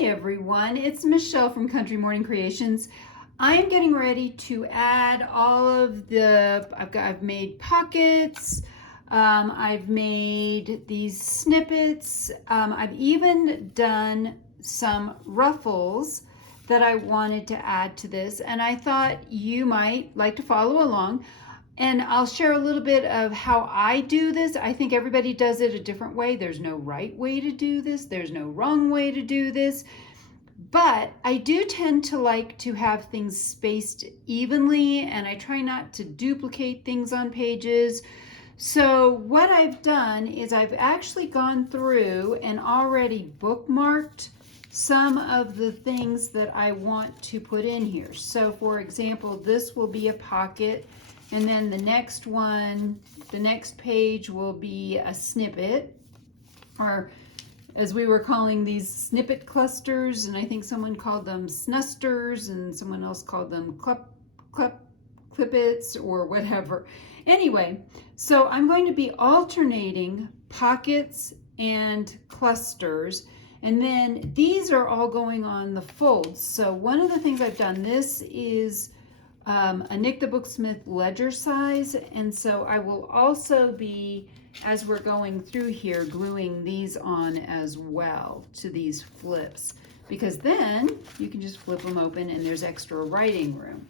Hi everyone, it's Michelle from Country Morning Creations. I'm getting ready to add all of I've made pockets, I've made these snippets, I've even done some ruffles that I wanted to add to this, and I thought you might like to follow along. And I'll share a little bit of how I do this. I think everybody does it a different way. There's no right way to do this. There's no wrong way to do this. But I do tend to like to have things spaced evenly, and I try not to duplicate things on pages. So what I've done is I've actually gone through and already bookmarked some of the things that I want to put in here. So for example, this will be a pocket. And then the next one, the next page will be a snippet, or as we were calling these snippet clusters, and I think someone called them snusters, and someone else called them clippets, or whatever. Anyway, so I'm going to be alternating pockets and clusters, and then these are all going on the folds. So one of the things I've done, this is a Nick the Booksmith ledger size, and so I will also be, as we're going through here, gluing these on as well to these flips, because then you can just flip them open and there's extra writing room.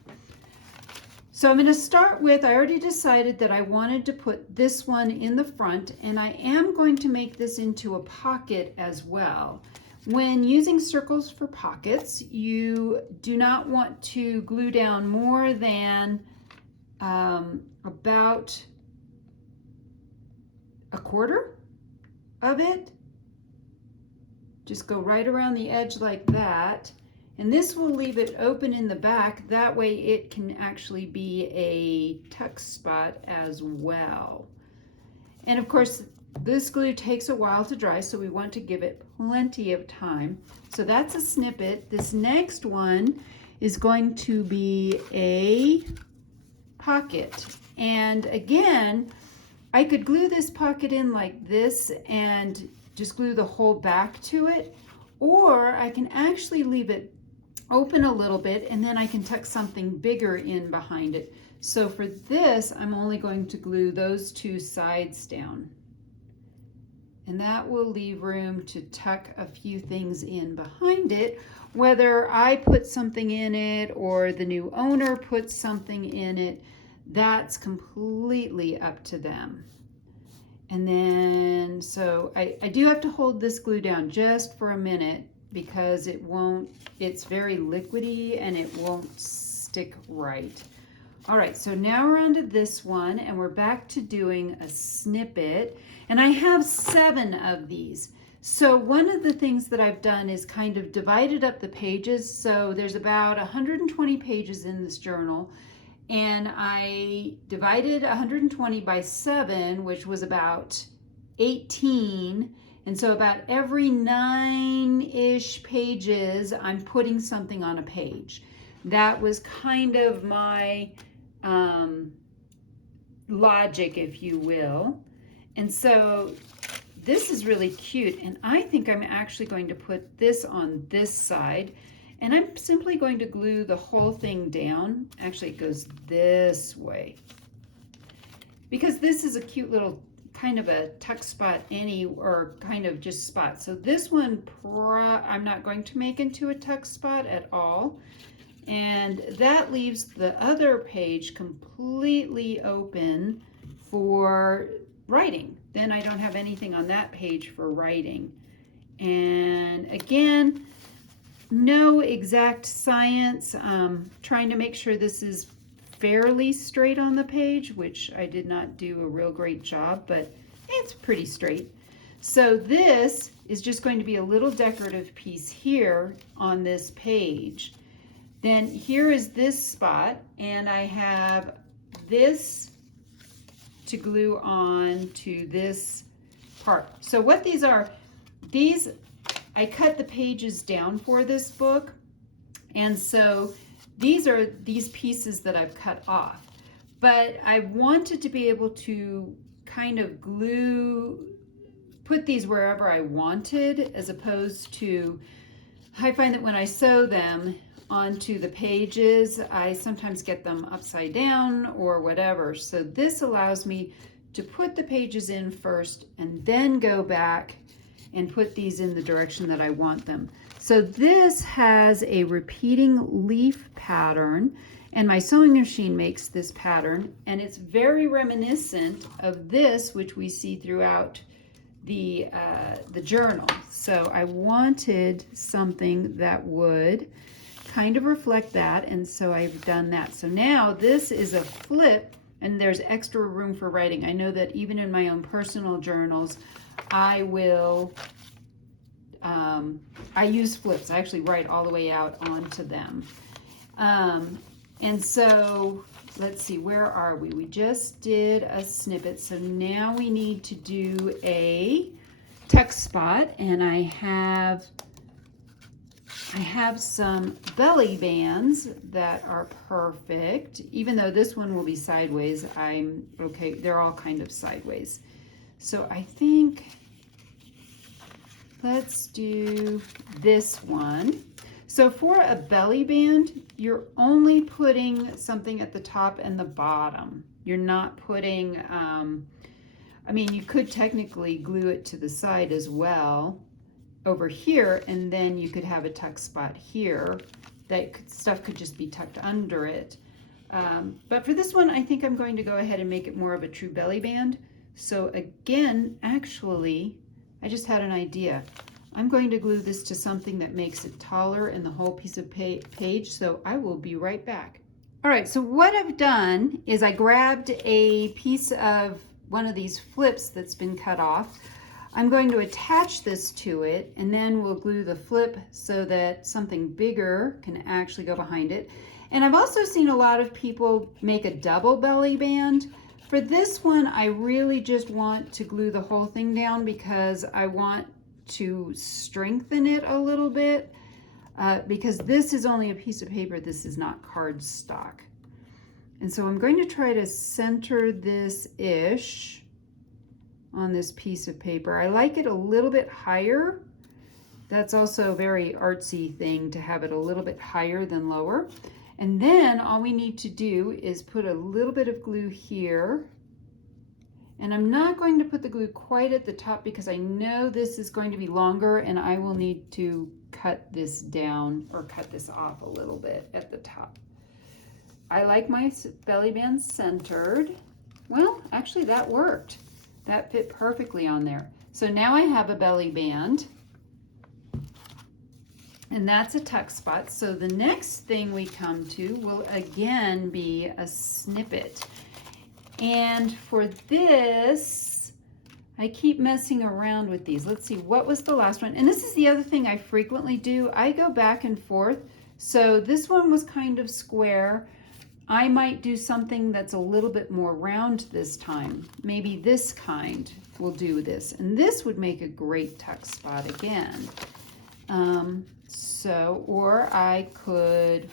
So I'm going to start with, I already decided that I wanted to put this one in the front, and I am going to make this into a pocket as well. When using circles for pockets, you do not want to glue down more than about a quarter of it. Just go right around the edge like that. And this will leave it open in the back. That way it can actually be a tuck spot as well. And of course, this glue takes a while to dry, so we want to give it plenty of time. So that's a snippet. This next one is going to be a pocket. And again, I could glue this pocket in like this and just glue the whole back to it, or I can actually leave it open a little bit and then I can tuck something bigger in behind it. So for this, I'm only going to glue those two sides down. And that will leave room to tuck a few things in behind it, whether I put something in it or the new owner puts something in it. That's completely up to them. And then, so I do have to hold this glue down just for a minute because it's very liquidy and it won't stick right. All right, so now we're on to this one, and we're back to doing a snippet. And I have 7 of these. So one of the things that I've done is kind of divided up the pages. So there's about 120 pages in this journal, and I divided 120 by 7, which was about 18. And so about every 9-ish pages, I'm putting something on a page. That was kind of my logic, if you will. And so this is really cute, and I think I'm actually going to put this on this side, and I'm simply going to glue the whole thing down. Actually, it goes this way, because this is a cute little kind of a tuck spot, or kind of just spot. So this one I'm not going to make into a tuck spot at all. And that leaves the other page completely open for writing. Then I don't have anything on that page for writing. And again, no exact science. Trying to make sure this is fairly straight on the page, which I did not do a real great job, but it's pretty straight. So this is just going to be a little decorative piece here on this page. Then here is this spot, and I have this to glue on to this part. So what these are, I cut the pages down for this book, and so these are these pieces that I've cut off. But I wanted to be able to kind of put these wherever I wanted, as opposed to I find that when I sew them onto the pages, I sometimes get them upside down or whatever. So this allows me to put the pages in first and then go back and put these in the direction that I want them. So this has a repeating leaf pattern, and my sewing machine makes this pattern, and it's very reminiscent of this, which we see throughout the journal. So I wanted something that would kind of reflect that, and so I've done that. So now this is a flip, and there's extra room for writing. I know that even in my own personal journals, I will I use flips. I actually write all the way out onto them. And so let's see, where are we? We just did a snippet. So now we need to do a tuck spot, and I have some belly bands that are perfect. Even though this one will be sideways, I'm okay. They're all kind of sideways. So I think let's do this one. So for a belly band, you're only putting something at the top and the bottom. You're not putting, I mean, you could technically glue it to the side as well over here, and then you could have a tuck spot here. Stuff could just be tucked under it. But for this one, I think I'm going to go ahead and make it more of a true belly band. So again, actually, I just had an idea. I'm going to glue this to something that makes it taller in the whole piece of page, so I will be right back. All right, so what I've done is I grabbed a piece of one of these flips that's been cut off. I'm going to attach this to it, and then we'll glue the flip so that something bigger can actually go behind it. And I've also seen a lot of people make a double belly band. For this one, I really just want to glue the whole thing down because I want to strengthen it a little bit because this is only a piece of paper. This is not cardstock. And so I'm going to try to center this-ish on this piece of paper. I like it a little bit higher. That's also a very artsy thing to have it a little bit higher than lower. And then all we need to do is put a little bit of glue here. And I'm not going to put the glue quite at the top because I know this is going to be longer and I will need to cut this down or cut this off a little bit at the top. I like my belly band centered. Well, actually that worked. That fit perfectly on there. So now I have a belly band, and that's a tuck spot. So the next thing we come to will again be a snippet. And for this, I keep messing around with these. Let's see, what was the last one? And this is the other thing I frequently do. I go back and forth. So this one was kind of square. I might do something that's a little bit more round this time. Maybe this kind will do this. And this would make a great tuck spot again. Or I could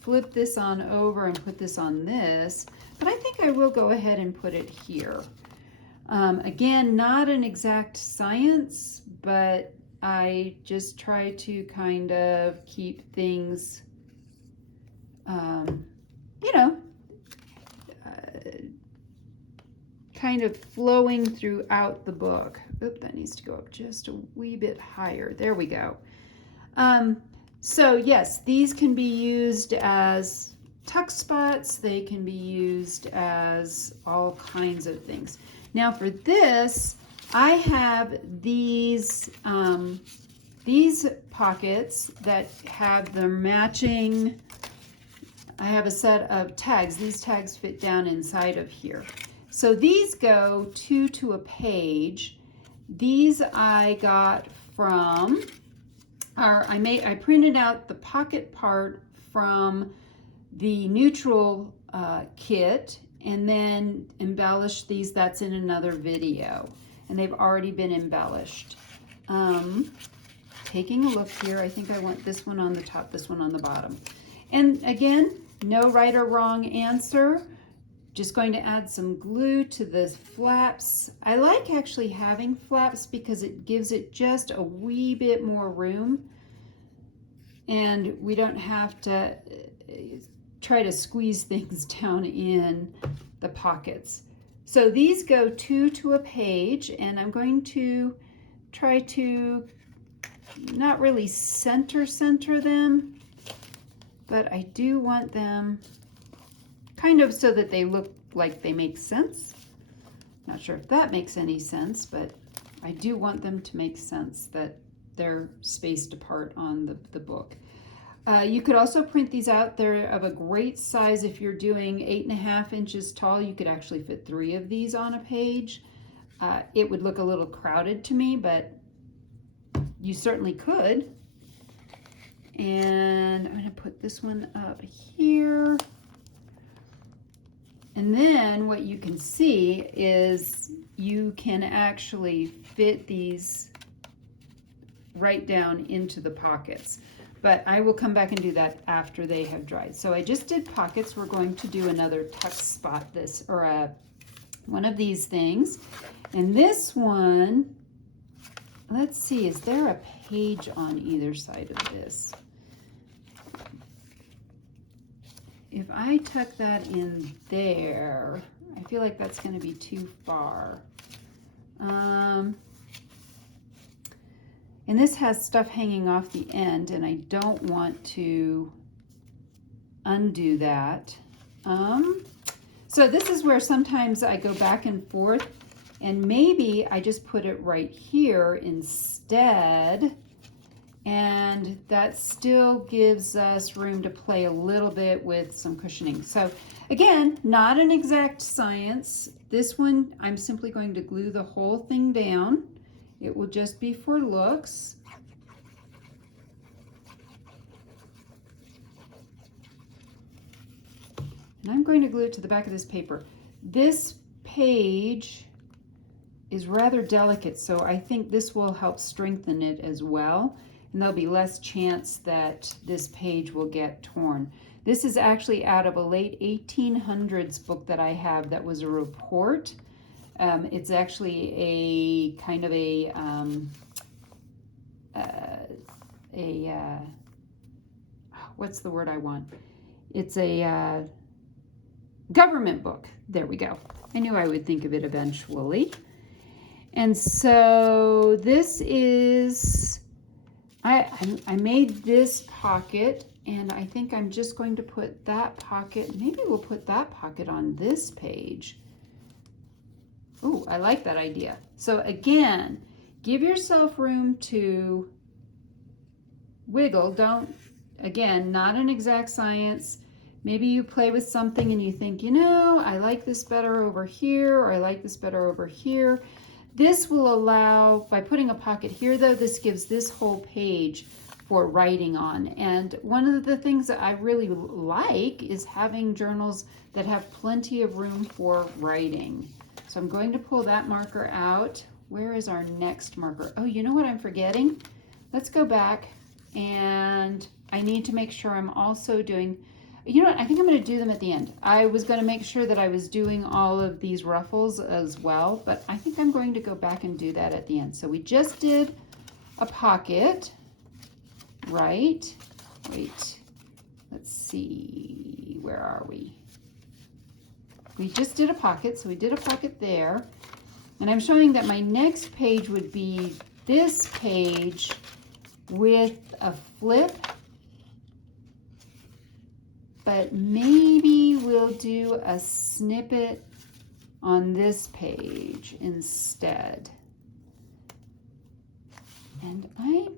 flip this on over and put this on this. But I think I will go ahead and put it here. Again, not an exact science, but I just try to kind of keep things, kind of flowing throughout the book. Oop, that needs to go up just a wee bit higher. There we go. So yes, these can be used as tuck spots. They can be used as all kinds of things. Now for this, I have these pockets that have the matching. I have a set of tags. These tags fit down inside of here. So these go two to a page. These I got from, I printed out the pocket part from the neutral kit and then embellished these. That's in another video, and they've already been embellished. Taking a look here, I think I want this one on the top, this one on the bottom. And again, no right or wrong answer. Just going to add some glue to the flaps. I like actually having flaps because it gives it just a wee bit more room. and we don't have to try to squeeze things down in the pockets. So these go 2 to a page, and I'm going to try to not really center them, but I do want them kind of so that they look like they make sense. Not sure if that makes any sense, but I do want them to make sense, that they're spaced apart on the book. You could also print these out. They're of a great size. If you're doing 8.5 inches tall, you could actually fit 3 of these on a page. It would look a little crowded to me, but you certainly could. And I'm going to put this one up here. And then what you can see is you can actually fit these right down into the pockets. But I will come back and do that after they have dried. So I just did pockets. We're going to do another tuck spot, one of these things. And this one, let's see, is there a page on either side of this? If I tuck that in there, I feel like that's going to be too far. And this has stuff hanging off the end, and I don't want to undo that. So this is where sometimes I go back and forth, and maybe I just put it right here instead, and that still gives us room to play a little bit with some cushioning. So again, not an exact science. This one, I'm simply going to glue the whole thing down. It will just be for looks. And I'm going to glue it to the back of this paper. This page is rather delicate, so I think this will help strengthen it as well. And there'll be less chance that this page will get torn. This is actually out of a late 1800s book that I have that was a report. It's actually a kind of what's the word I want? It's a government book. There we go. I knew I would think of it eventually. And so this is, I made this pocket, and I think I'm just going to put that pocket, maybe we'll put that pocket on this page. Oh, I like that idea. So again, give yourself room to wiggle. Don't, again, not an exact science. Maybe you play with something and you think, you know, I like this better over here, or I like this better over here. This will allow, by putting a pocket here though, this gives this whole page for writing on. And one of the things that I really like is having journals that have plenty of room for writing. So I'm going to pull that marker out. Where is our next marker? Oh, you know what I'm forgetting? Let's go back, and I need to make sure I'm also doing, you know what, I think I'm going to do them at the end. I was going to make sure that I was doing all of these ruffles as well, but I think I'm going to go back and do that at the end. So we just did a pocket, right? Wait, let's see, where are we? We just did a pocket, so we did a pocket there. And I'm showing that my next page would be this page with a flip. But maybe we'll do a snippet on this page instead. And I'm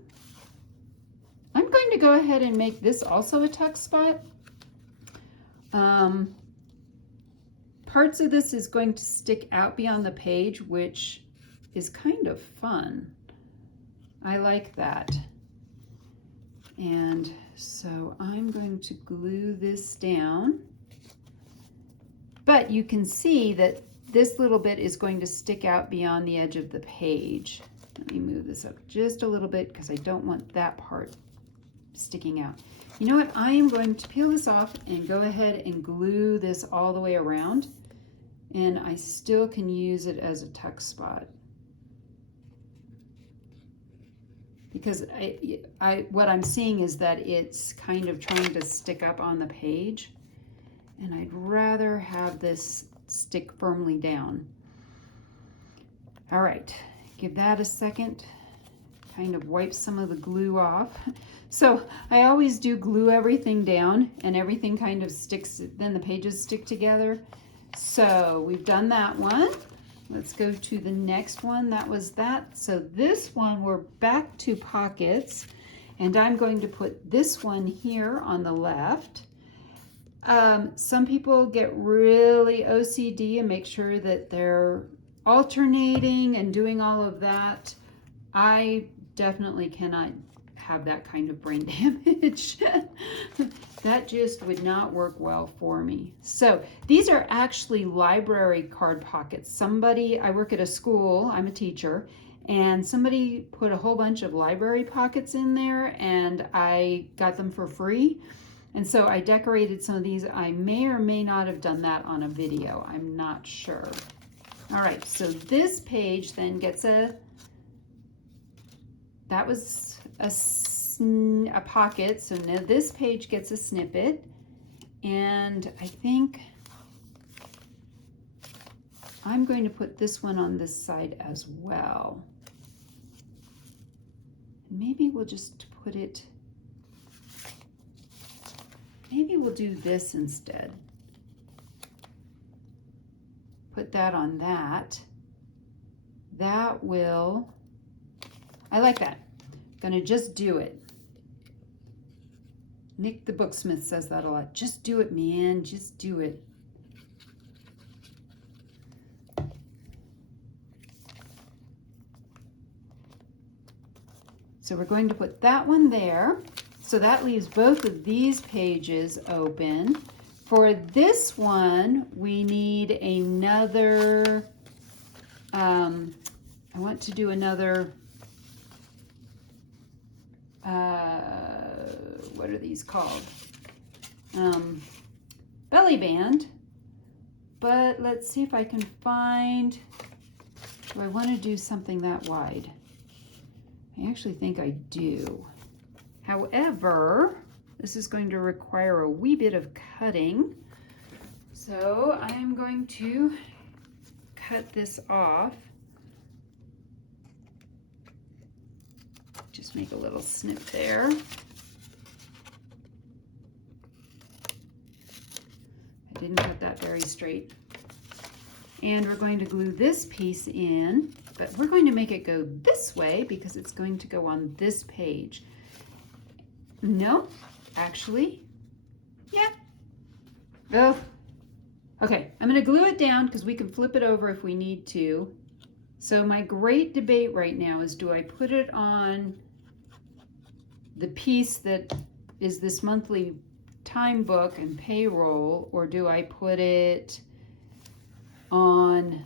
going to go ahead and make this also a tuck spot. Parts of this is going to stick out beyond the page, which is kind of fun. I like that. And so I'm going to glue this down. But you can see that this little bit is going to stick out beyond the edge of the page. Let me move this up just a little bit because I don't want that part sticking out. You know what? I am going to peel this off and go ahead and glue this all the way around. And I still can use it as a tuck spot. because what I'm seeing is that it's kind of trying to stick up on the page, and I'd rather have this stick firmly down. All right, give that a second. Kind of wipe some of the glue off. So I always do glue everything down and everything kind of sticks, then the pages stick together. So we've done that one. Let's go to the next one. That was that. So this one, we're back to pockets, and I'm going to put this one here on the left. Some people get really OCD and make sure that they're alternating and doing all of that. I definitely cannot have that kind of brain damage. That just would not work well for me. So these are actually library card pockets. I work at a school, I'm a teacher, and somebody put a whole bunch of library pockets in there, and I got them for free. And so I decorated some of these. I may or may not have done that on a video. I'm not sure. All right, so this page then gets that was a pocket, so now this page gets a snippet, and I think I'm going to put this one on this side as well. Maybe we'll just put it, maybe we'll do this instead. Put that on that. That will, I like that. Gonna just do it. Nick the Booksmith says that a lot. Just do it, man. Just do it. So we're going to put that one there. So that leaves both of these pages open. For this one, we need another, I want to do another, what are these called? Belly band. But let's see if I can find, do I want to do something that wide? I actually think I do. However, this is going to require a wee bit of cutting. So I am going to cut this off. Just make a little snip there. I didn't cut that very straight. And we're going to glue this piece in, but we're going to make it go this way because it's going to go on this page. No, actually, yeah. Oh, okay, I'm gonna glue it down because we can flip it over if we need to. So my great debate right now is, do I put it on the piece that is this monthly time book and payroll, or do I put it on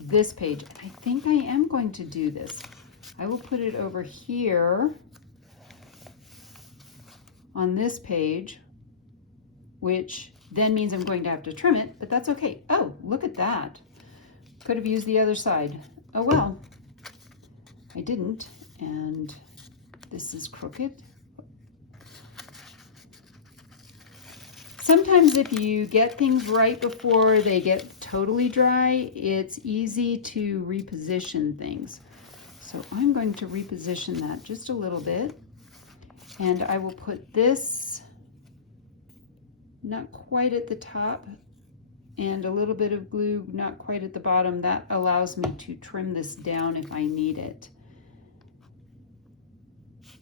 this page? I think I am going to do this. I will put it over here on this page, which then means I'm going to have to trim it, but that's okay. Oh, look at that. Could have used the other side. Oh well, I didn't, and this is crooked. Sometimes if you get things right before they get totally dry, it's easy to reposition things. So I'm going to reposition that just a little bit. And I will put this not quite at the top and a little bit of glue not quite at the bottom. That allows me to trim this down if I need it.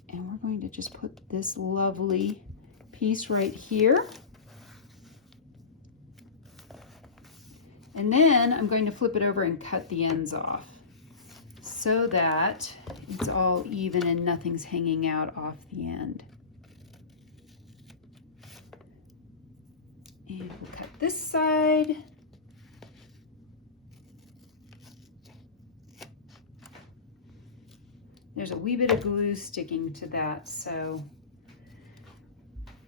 And we're going to just put this lovely piece right here. And then I'm going to flip it over and cut the ends off so that it's all even and nothing's hanging out off the end. And we'll cut this side. There's a wee bit of glue sticking to that, so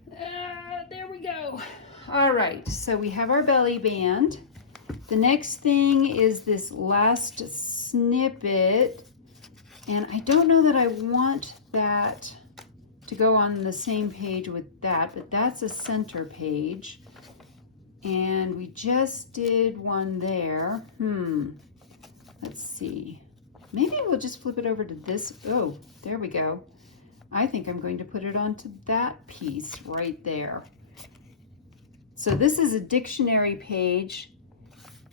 there we go. All right, so we have our belly band. The next thing is this last snippet, And I don't know that I want that to go on the same page with that, but that's a center page. And we just did one there. Let's see. Maybe we'll just flip it over to this. Oh, there we go. I think I'm going to put it onto that piece right there. So this is a dictionary page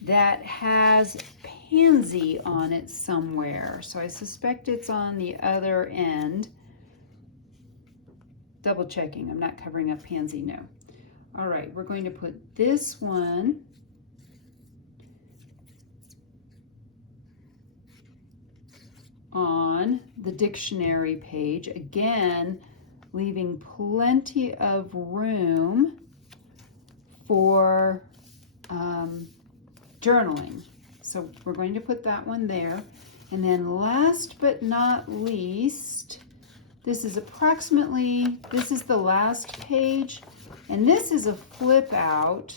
that has pansy on it somewhere. So I suspect it's on the other end. Double checking, I'm not covering up pansy, no. All right, we're going to put this one on the dictionary page, again, leaving plenty of room for journaling. So we're going to put that one there. And then last but not least, this is the last page, and this is a flip out.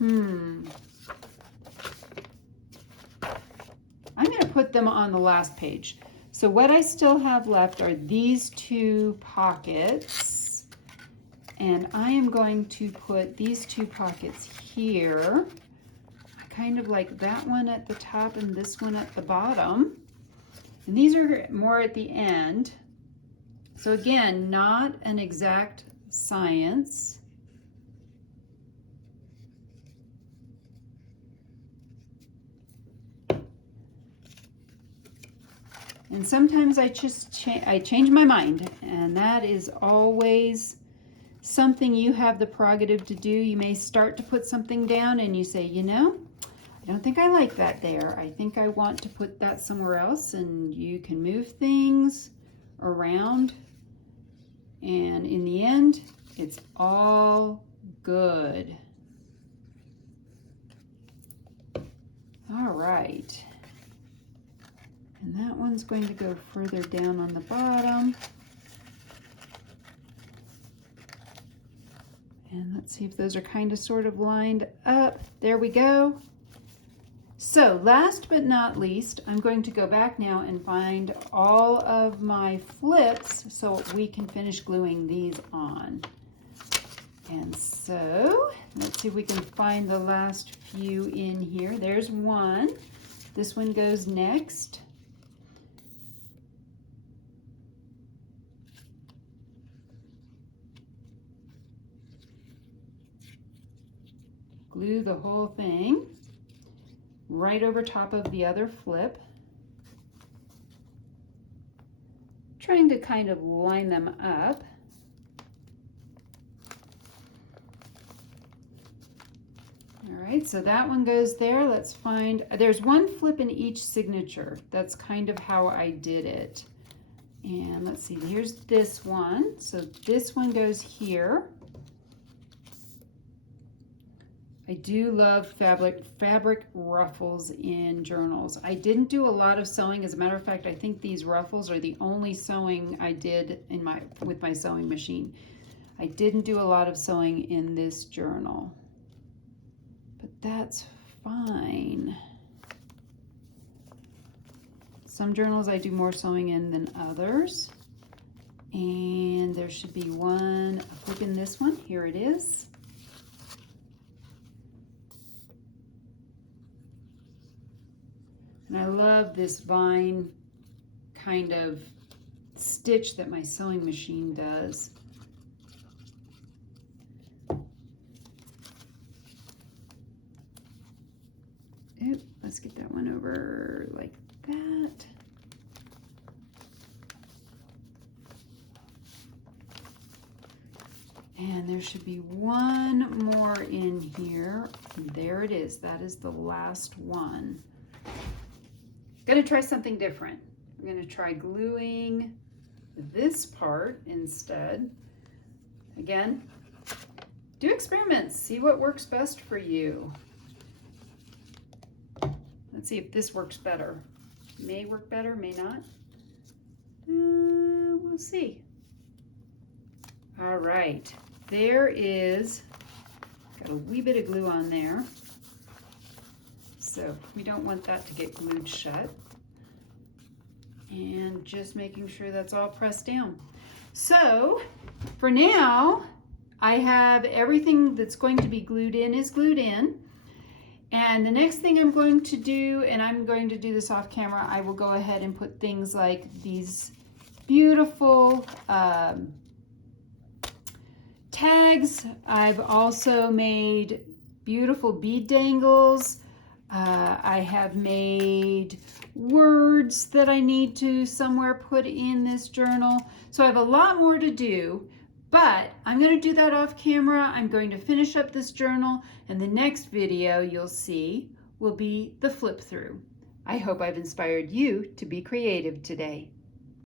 I'm going to put them on the last page. So what I still have left are these two pockets, and I am going to put these two pockets here. I kind of like that one at the top and this one at the bottom. And these are more at the end. So again, not an exact science. And sometimes I just change my mind, and that is always something you have the prerogative to do. You may start to put something down and you say, you know, I don't think I like that there. I think I want to put that somewhere else, and you can move things around. And in the end, it's all good. All right. And that one's going to go further down on the bottom. And let's see if those are kind of sort of lined up. There we go. So last but not least, I'm going to go back now and find all of my flips so we can finish gluing these on. And so let's see if we can find the last few in here. There's one. This one goes next. Glue the whole thing right over top of the other flip. Trying to kind of line them up. All right, so that one goes there. Let's find, there's one flip in each signature. That's kind of how I did it. And let's see, here's this one. So this one goes here. I do love fabric ruffles in journals. I didn't do a lot of sewing. As a matter of fact, I think these ruffles are the only sewing I did with my sewing machine. I didn't do a lot of sewing in this journal, but that's fine. Some journals I do more sewing in than others. And there should be one flip in this one. Here it is. And I love this vine kind of stitch that my sewing machine does. Oop, let's get that one over like that. And there should be one more in here. There it is. That is the last one. Gonna try something different. I'm gonna try gluing this part instead. Again, do experiments. See what works best for you. Let's see if this works better. May work better, may not. We'll see. All right, there is, got a wee bit of glue on there. So we don't want that to get glued shut. And just making sure that's all pressed down. So for now, I have everything that's going to be glued in is glued in. And the next thing I'm going to do, and I'm going to do this off camera, I will go ahead and put things like these beautiful tags. I've also made beautiful bead dangles. I have made words that I need to somewhere put in this journal. So I have a lot more to do, but I'm going to do that off camera. I'm going to finish up this journal, and the next video you'll see will be the flip through. I hope I've inspired you to be creative today.